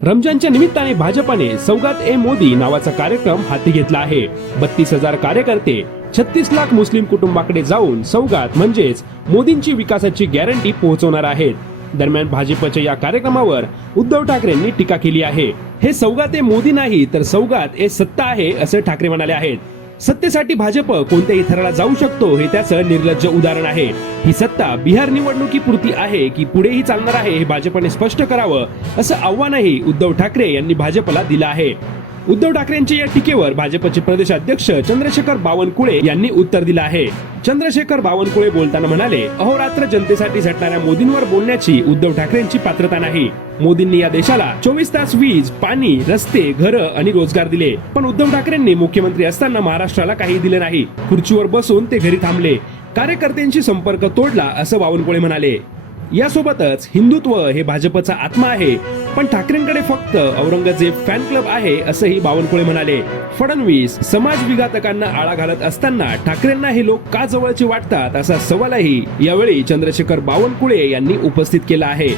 रमजानच्या निमित्ताने भाजपाने सौगात ए मोदी नावाचा कार्यक्रम हाती घेतला आहे. बत्तीस हजार कार्यकर्ते छत्तीस लाख मुस्लिम कुटुंबाकडे जाऊन सौगात म्हणजेच मोदींची विकासाची गॅरंटी पोहोचवणार आहेत. दरम्यान भाजपच्या या कार्यक्रमावर उद्धव ठाकरेंनी टीका केली आहे. हे सौगात ए मोदी नाही तर सौगात ए सत्ता आहे असं ठाकरे म्हणाले आहेत. सत्तेसाठी भाजप कोणत्याही थराला जाऊ शकतो हे त्याचं निर्लज्ज उदाहरण आहे. ही सत्ता बिहार निवडणुकीपुरती आहे की पुढेही चालणार आहे हे भाजपने स्पष्ट करावं असं आव्हानही उद्धव ठाकरे यांनी भाजपला दिलं आहे. उद्धव ठाकरेंच्या या टीकेवर भाजपचे प्रदेशाध्यक्ष चंद्रशेखर बावनकुळे यांनी उत्तर दिलं आहे. चंद्रशेखर बावनकुळे बोलताना म्हणाले अहोरात्र जनतेसाठी झटणाऱ्या मोदींवर बोलण्याची उद्धव ठाकरेंची पात्रता नाही. मोदींनी या देशाला चोवीस तास वीज पाणी रस्ते घरं आणि रोजगार दिले. पण उद्धव ठाकरेंनी मुख्यमंत्री असताना महाराष्ट्राला काही दिले नाही. खुर्चीवर बसून ते घरी थांबले. कार्यकर्त्यांशी संपर्क तोडला असं बावनकुळे म्हणाले. यासोबतच हिंदुत्व हे भाजपचा आत्मा आहे पण ठाकरेंकडे फक्त औरंगजेब फॅन क्लब आहे असंही बावनकुळे म्हणाले. फडणवीस समाज विघातकांना आळा घालत असताना ठाकरेंना हे लोक का जवळचे वाटतात असा सवालही यावेळी चंद्रशेखर बावनकुळे यांनी उपस्थित केला आहे.